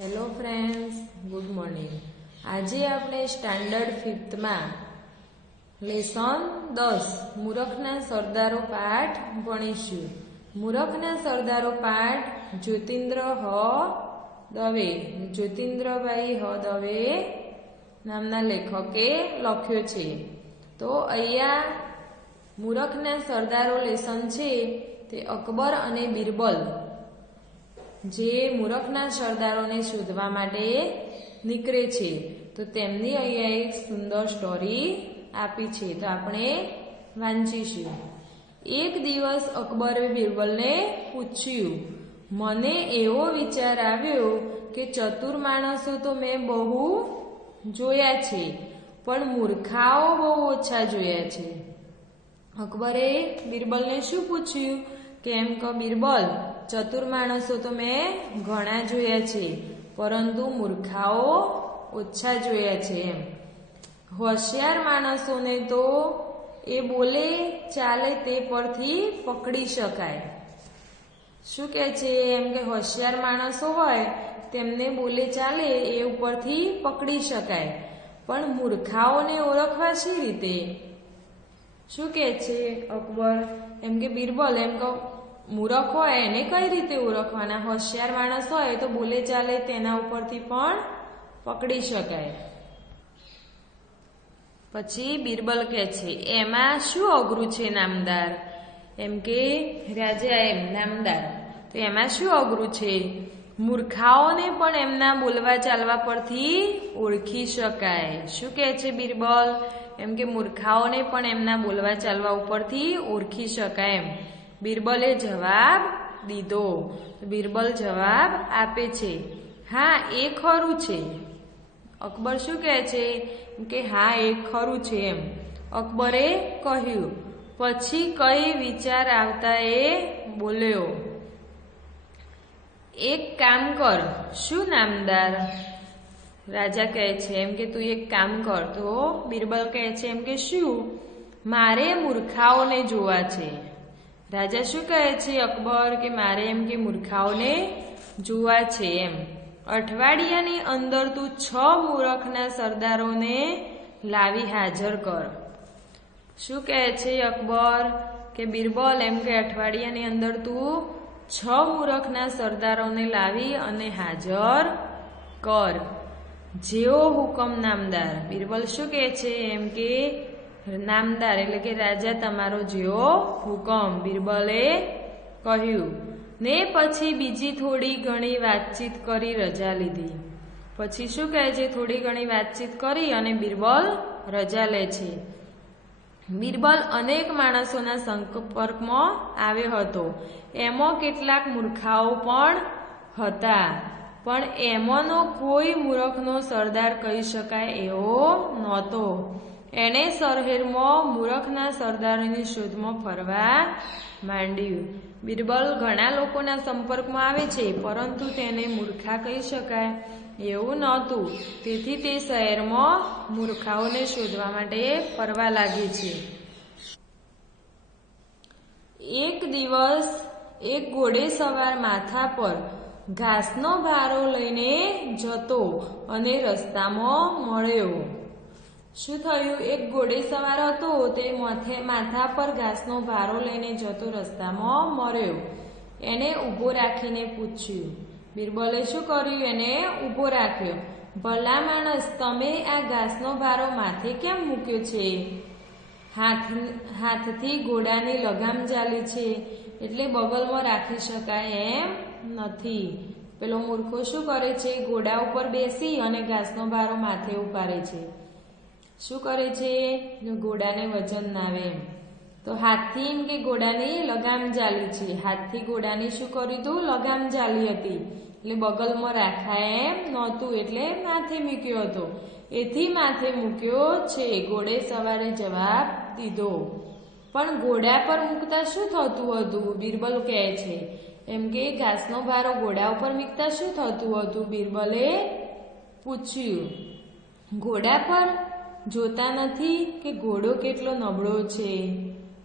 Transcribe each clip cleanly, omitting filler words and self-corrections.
Hello friends, good morning. આજે આપણે standard 5th માં લેસન 10 મૂરખના સરદારો પાઠ ભણીશું. મૂરખના સરદારો પાઠ જ્યોતિન્દ્રભાઈ હ દવે નામના લેખકે લખ્યો છે. તો અહીંયા મૂરખના સરદારો લેસન છે તે અકબર અને બિરબલ જે મૂરખના સરદારોને શોધવા માટે નીકળે છે. તો તેમની અહીંયા એક સુંદર સ્ટોરી આપી છે, તો આપણે વાંચીશું. એક દિવસ અકબરે બિરબલને પૂછ્યું, મને એવો વિચાર આવ્યો કે ચતુર માણસો તો મેં બહુ જોયા છે, પણ મૂર્ખાઓ બહુ ઓછા જોયા છે. અકબરે બિરબલને શું પૂછ્યું કે એમ કે બિરબલ, ચતુર માણસો તો મેં ઘણા જોયા છે, પરંતુ મૂર્ખાઓ ઓછા જોયા છે. એમ હોશિયાર માણસોને તો એ બોલે ચાલે તે પરથી પકડી શકાય. શું કહે છે? એમ કે હોશિયાર માણસો હોય તેમને બોલે ચાલે એ ઉપરથી પકડી શકાય, પણ મૂર્ખાઓને ઓળખવા શી રીતે? શું કહે છે અકબર? એમ કે બિરબલ, એમ કે મૂરખ હોય એને કઈ રીતે ઓળખવાના? હોશિયાર માણસ હોય તો બોલે ચાલે તેના ઉપરથી પણ પકડી શકાય. પછી બિરબલ કહે છે, એમાં શું અઘરું છે નામદાર? એમ કે રાજા એમ નામદાર, તો એમાં શું અઘરું છે? મૂર્ખાઓને પણ એમના બોલવા ચાલવા પરથી ઓળખી શકાય. શું કહે છે બિરબલ? એમ કે મૂર્ખાઓને પણ એમના બોલવા ચાલવા ઉપરથી ઓળખી શકાય. એમ બિરબલે જવાબ દીધો. બિરબલ જવાબ આપે છે, હા એ ખરું છે. અકબર શું કહે છે કે હા એ ખરું છે. એમ અકબરે કહ્યું. પછી કઈ વિચાર આવતા એ બોલ્યો, એક કામ કર. શું નામદાર? રાજા કહે છે એમ કે તું એક કામ કર. તો બિરબલ કહે છે એમ કે શું? મારે મૂર્ખાઓને જોવા છે. રાજા શું કહે છે અકબર કે મારે એમ કે મૂર્ખાઓને જોવા છે. એમ અઠવાડિયાની અંદર તું 6 મૂરખના સરદારોને લાવી હાજર કર. શું કહે છે અકબર કે બિરબલ, એમ કે અઠવાડિયાની અંદર તું 6 મૂરખના સરદારોને લાવી અને હાજર કર. જેવો હુકમ નામદાર. બિરબલ શું કહે છે એમ કે નામદાર એટલે કે રાજા તમારો જેવો હુકમ. બિરબલે કહ્યું ને પછી બીજી થોડી ઘણી વાતચીત કરી રજા લીધી. પછી શું કહે છે? થોડી ઘણી વાતચીત કરી અને બિરબલ રજા લે છે. બિરબલ અનેક માણસોના સંપર્કમાં આવ્યો હતો. એમાં કેટલાક મૂર્ખાઓ પણ હતા, પણ એમાંનો કોઈ મૂરખનો સરદાર કહી શકાય એવો નહોતો. એણે શહેરમાં મૂરખના સરદારોની શોધમાં ફરવા માંડ્યું. બિરબલ ઘણા લોકોના સંપર્કમાં આવે છે, પરંતુ તેને મૂર્ખા કહી શકાય એવું નહોતું. તેથી તે શહેરમાં મૂર્ખાઓને શોધવા માટે ફરવા લાગી છે. એક દિવસ એક ઘોડેસવાર માથા પર ઘાસનો ભારો લઈને જતો અને રસ્તામાં મળ્યો. શું થયું? એક ઘોડેસવાર હતો, તે માથા પર ઘાસનો ભારો લઈને જતો રસ્તામાં મળ્યો. એને ઊભો રાખીને પૂછ્યું. બિરબલે શું કર્યું? એને ઊભો રાખ્યો. ભલા માણસ, તમે આ ઘાસનો ભારો માથે કેમ મૂક્યો છે? હાથથી ઘોડાની લગામ ચાલી છે, એટલે બગલમાં રાખી શકાય એમ નથી. પેલો મૂર્ખો શું કરે છે? ઘોડા ઉપર બેસી અને ઘાસનો ભારો માથે ઉપાડે છે. શું કરે છે? ઘોડાને વજન ના આવે એમ. તો હાથથી એમ કે ઘોડાની લગામ ચાલી છે. હાથથી ઘોડાની શું કર્યું હતું? લગામ ચાલી હતી, એટલે બગલમાં રાખાય એમ નહોતું, એટલે માથે મૂક્યો હતો. એથી માથે મૂક્યો છે. ઘોડે સવારે જવાબ દીધો. પણ ઘોડા પર મૂકતા શું થતું હતું? બિરબલ કહે છે એમ કે ઘાસનો ભારો ઘોડા ઉપર મૂકતા શું થતું હતું? બિરબલે પૂછ્યું. ઘોડા પર જોતા નથી કે ઘોડો કેટલો નબળો છે?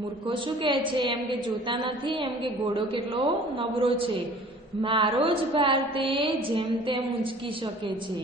મૂર્ખો શું કહે છે? એમ કે જોતા નથી એમ કે ઘોડો કેટલો નબળો છે. મારો જ ભાર તે જેમ તેમ ઉંચકી શકે છે.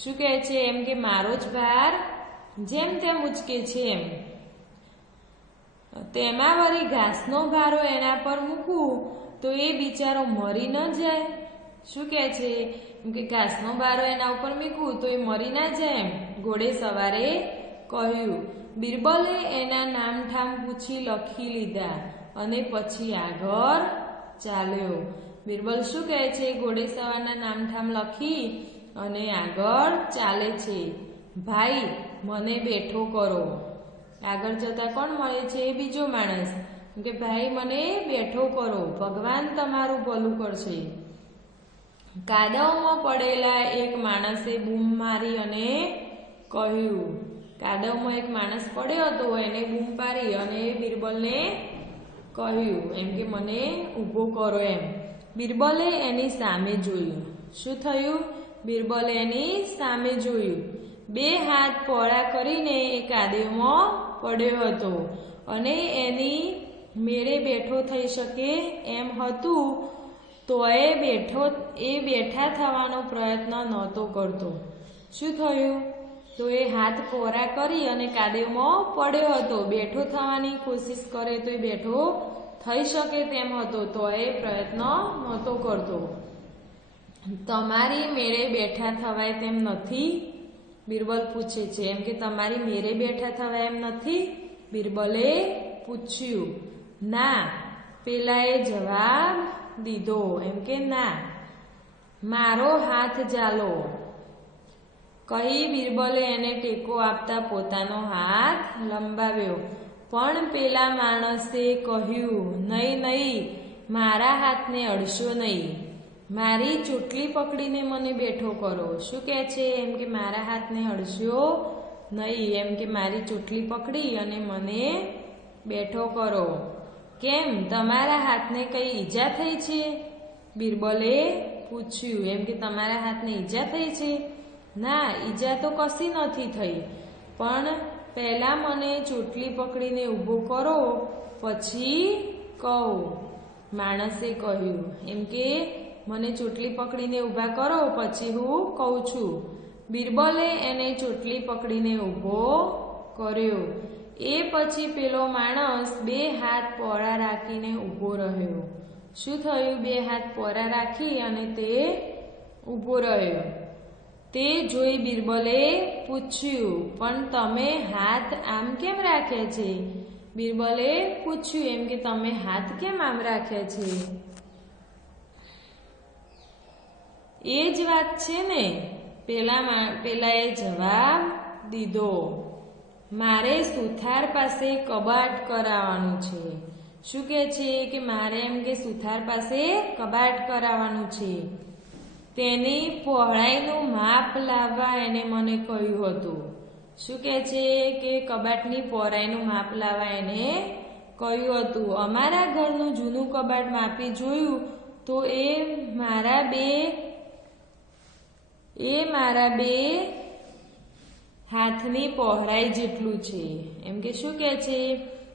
શું કહે છે? એમ કે મારો જ ભાર જેમ તેમ ઉંચકે છે એમ. તેમાં વળી ઘાસનો ભારો એના પર મૂકું તો એ બિચારો મરી ન જાય. શું કહે છે? એમ કે ઘાસનો ભારો એના ઉપર મૂકું તો એ મરી ના જાય એમ ઘોડેસવારે કહ્યું. બિરબલે એના નામઠામ પૂછી લખી લીધા અને પછી આગળ ચાલ્યો. બિરબલ શું કહે છે? ઘોડેસવારના નામઠામ લખી અને આગળ ચાલે છે. ભાઈ મને બેઠો કરો. આગળ જતા કોણ મળે છે? બીજો માણસ. કે ભાઈ મને બેઠો કરો, ભગવાન તમારું ભલું કરશે. કાદવમાં પડેલા એક માણસે બૂમ મારી અને કહ્યું. કાદવમાં એક માણસ પડ્યો હતો, એને બૂમ પાડી અને બિરબલને કહ્યું એમ કે મને ઊભો કરો એમ. બિરબલે એની સામે જોયું. શું થયું? બિરબલે એની સામે જોયું. 2 હાથ પહોળા કરીને એ કાદવમાં પડ્યો હતો અને એની મેળે બેઠો થઈ શકે એમ હતું, તોય બેઠા થવાનો પ્રયત્ન નહોતો કરતો. શું થયું? તો એ હાથ પહોળા કરી અને કાદવમાં પડ્યો હતો. બેઠો થવાની કોશિશ કરે તો એ બેઠો થઈ શકે તેમ હતો, તોય પ્રયત્ન નહોતો કરતો. તમારી મેળે બેઠા થવાય તેમ નથી? બિરબલ પૂછે છે. એમ કે તમારી મેળે બેઠા થવાય એમ નથી? બિરબલે પૂછ્યું. ના, પેલાએ જવાબ દીધો. એમ કે ના, મારો હાથ ઝાલો કહી બિરબલે એને ટેકો આપતા પોતાનો હાથ લંબાવ્યો. પણ પેલા માણસે કહ્યું, નહીં નહીં, મારા હાથને અડશો નહીં. મારી ચોટલી પકડીને મને બેઠો કરો. શું કહે છે? એમ કે મારા હાથને અડશો નહીં. એમ કે મારી ચોટલી પકડી અને મને બેઠો કરો. કેમ, તમારા હાથને કઈ ઈજા થઈ છે? બિરબલે પૂછ્યું. એમ કે તમારા હાથને ઈજા થઈ છે? ના, ઈજા તો કશી નથી થઈ, પણ પહેલા મને ચોટલી પકડીને ઊભો કરો પછી કહું. માણસે કહ્યું. એમ કે મને ચોટલી પકડીને ઊભા કરો પછી હું કહું છું. બિરબલે એને ચોટલી પકડીને ઊભો કર્યો. એ પછી પેલો માણસ 2 હાથ પહોળા રાખીને ઊભો રહ્યો. શું થયું? 2 હાથ પહોળા રાખી અને તે ઊભો રહ્યો. તે જોઈ બિરબલે પૂછ્યું, પણ તમે હાથ આમ કેમ રાખ્યા છે? બિરબલે પૂછ્યું. એમ કે તમે હાથ કેમ આમ રાખ્યા છે? એ જ વાત છે ને? પેલાએ જવાબ દીધો. મારે સુથાર પાસે કબાટ કરાવવાનું છે. શું કહે છે? કે મારે એમ કે સુથાર પાસે કબાટ કરાવવાનું છે. તેની પહોળાઈનું માપ લાવવા એને મને કહ્યું હતું. શું કહે છે? કે કબાટની પહોળાઈનું માપ લાવવા એને કહ્યું હતું. અમારા ઘરનું જૂનું કબાટ માપી જોયું તો એ મારા બે હાથની પહોળાઈ જેટલું છે. એમ કે શું કહે છે?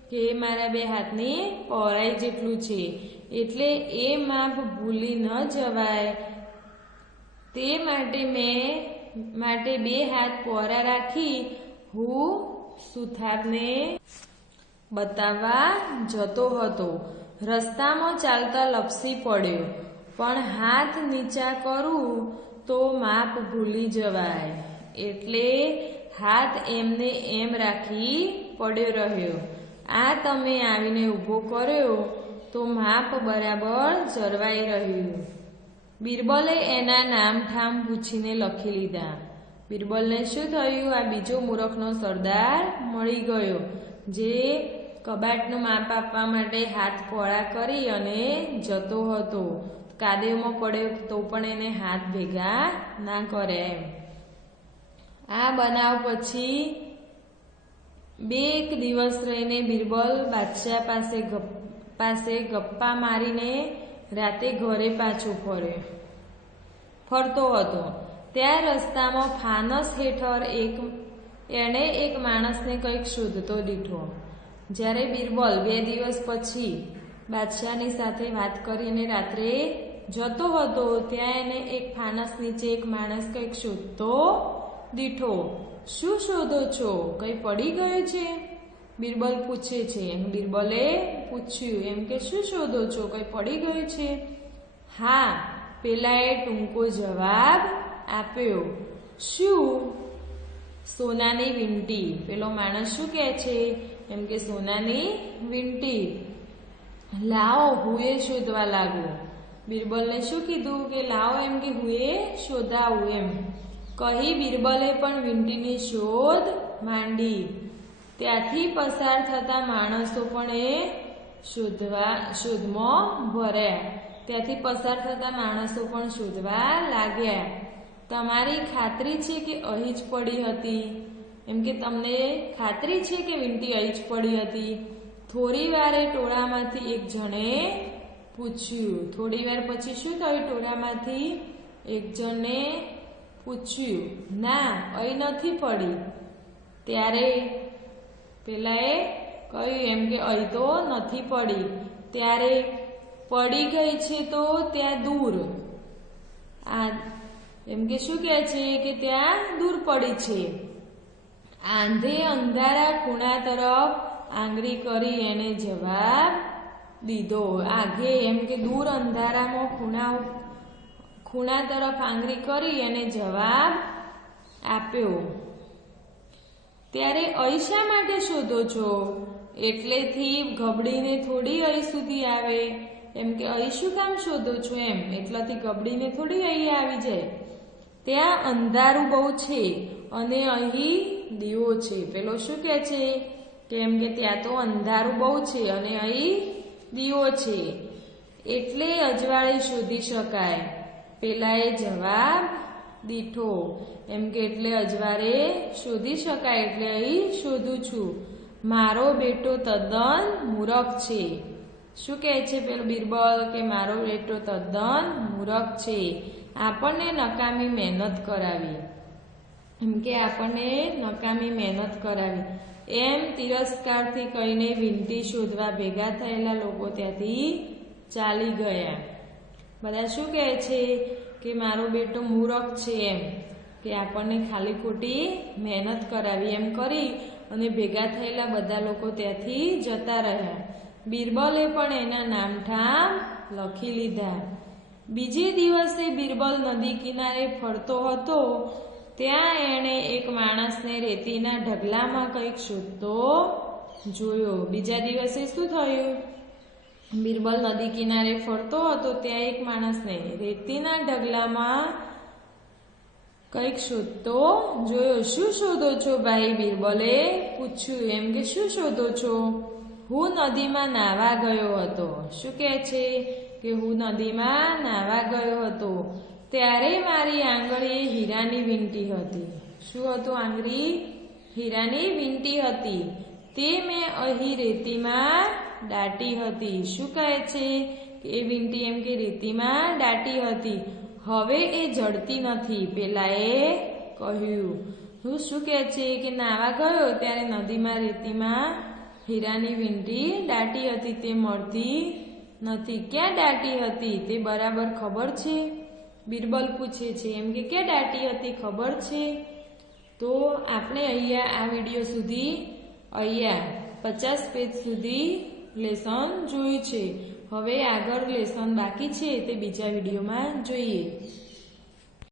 કે મારા 2 હાથની પહોળાઈ જેટલું છે. એટલે એ માપ ભૂલી ન જવાય તે માટે 2 હાથ પહોળા રાખી હું સુથારને બતાવવા જતો હતો. રસ્તામાં ચાલતા લપસી પડ્યો, પણ હાથ નીચા કરું તો માપ ભૂલી જવાય, એટલે હાથ એમને એમ રાખી પડ્યો રહ્યો. આ તમે આવીને ઊભો કર્યો તો માપ બરાબર જળવાઈ રહ્યું. બિરબલે એના નામઠામ પૂછીને લખી લીધા. બિરબલને શું થયું? આ બીજો મૂરખનો સરદાર મળી ગયો, જે કબાટનું માપ આપવા માટે હાથ પહોળા કરી અને જતો હતો. કાદવમાં પડ્યો તો પણ એને હાથ ભેગા ના કરે એમ. આ બનાવ પછી 2 દિવસ રહીને બિરબલ બાદશાહ પાસે ગપ્પા મારીને રાતે ઘરે પાછો ફરતો હતો. ત્યાં રસ્તામાં ફાનસ હેઠળ એણે એક માણસને કંઈક શોધતો દીઠો. જ્યારે બિરબલ 2 દિવસ પછી બાદશાહની સાથે વાત કરીને રાત્રે જતો હતો ત્યાં એને એક ફાનસ નીચે એક માણસ કંઈક શોધતો દીઠો. શું શોધો છો? કંઈ પડી ગયું છે? બિરબલ પૂછે છે. બિરબલે પૂછ્યું એમ કે શું શોધો છો? કંઈ પડી ગયું છે? હા, પેલાએ ટૂંકો જવાબ આપ્યો. શું? સોનાની વીંટી. પેલો માણસ શું કહે છે? એમ કે સોનાની વીંટી. લાવો હું એ શોધવા લાગુ. બિરબલને શું કીધું કે લાવો એમ કે હું એ શોધાવું એમ કહી બિરબલે પણ વીંટીની શોધ માંડી. ત્યાંથી પસાર થતા માણસો પણ એ શોધમાં ભર્યા. ત્યાંથી પસાર થતા માણસો પણ શોધવા લાગ્યા. તમારી ખાતરી છે કે અહીં જ પડી હતી? એમ કે તમને ખાતરી છે કે વીંટી અહીં જ પડી હતી? થોડી વારે ટોળામાંથી એક જણે પૂછ્યું. થોડી વાર પછી શું થયું? ટોળામાંથી એક જણે પૂછ્યું, ના, અહીં નથી પડી. ત્યારે પેલાએ કહ્યું એમ કે અહીં તો નથી પડી. ત્યારે પડી ગઈ છે તો ત્યાં દૂર. એમ કે શું કહે છે કે ત્યાં દૂર પડી છે. આંધે અંધારા ખૂણા તરફ આંગળી કરી એને જવાબ દીધો. આઘે એમ કે દૂર અંધારામાં ખૂણા તરફ આંગળી કરી એને જવાબ આપ્યો. ત્યારે અહીં શા માટે શોધો છો? એટલેથી ગબડીને થોડી અહીં સુધી આવે. એમ કે અહીં શું કામ શોધો છો? એમ એટલાથી ગબડીને થોડી અહીં આવી જાય. ત્યાં અંધારું બહુ છે અને અહીં દીવો છે. પેલો શું કહે છે કે એમ કે ત્યાં તો અંધારું બહુ છે અને અહીં દીવો છે એટલે અજવાળે શોધી શકાય. પેલાએ જવાબ દીઠો. એમ કે એટલે અજવાળે શોધી શકાય એટલે અહીં શોધું છું. મારો બેટો તદ્દન મૂરખ છે. શું કહે છે પેલો બિરબલ કે મારો બેટો તદ્દન મૂરખ છે. આપણને નકામી મહેનત કરાવી. એમ કે આપણને નકામી મહેનત કરાવી. એમ તિરસ્કારથી કહીને વીંટી શોધવા ભેગા થયેલા લોકો ત્યાંથી ચાલી ગયા. બધા શું કહે છે કે મારો બેટો મૂરખ છે એમ કે આપણને ખાલી ખોટી મહેનત કરાવી એમ કરી અને ભેગા થયેલા બધા લોકો ત્યાંથી જતા રહ્યા. બિરબલે પણ એના નામઠામ લખી લીધા. બીજે દિવસે બિરબલ નદી કિનારે ફરતો હતો ત્યાં એણે એક માણસને રેતીના ઢગલામાં કંઈક શોધતો જોયો. બીજા દિવસે શું થયું? બિરબલ નદી કિનારે ફરતો હતો ત્યાં એક માણસને રેતીના ઢગલામાં કંઈક શોધતો જોયો. શું શોધો છો ભાઈ? બિરબલે પૂછ્યું. એમ કે શું શોધો છો? હું નદીમાં નાહવા ગયો હતો. શું કહે છે કે હું નદીમાં નાહવા ગયો હતો ત્યારે મારી આંગળીએ હીરાની વીંટી હતી. શું હતું? આંગળી હીરાની વીંટી હતી. તે મેં અહીં રેતીમાં દાટી હતી. શું કહે છે કે એ વીંટી એમ કે રેતીમાં દાટી હતી. હવે એ જડતી નથી. પેલાએ કહ્યું. હું શું કહે છે કે નાહવા ગયો ત્યારે નદીમાં રેતીમાં હીરાની વીંટી દાટી હતી તે મળતી નથી. ક્યાં દાટી હતી તે બરાબર ખબર છે? બિરબલ પૂછે છે. એમ કે ક્યાં દાટી હતી ખબર છે? તો આપણે અહીંયા આ વિડીયો સુધી અહીંયા 50 પેજ સુધી લેસન જોયું છે. હવે આગળ લેસન બાકી છે તે બીજા વિડીયોમાં જોઈએ.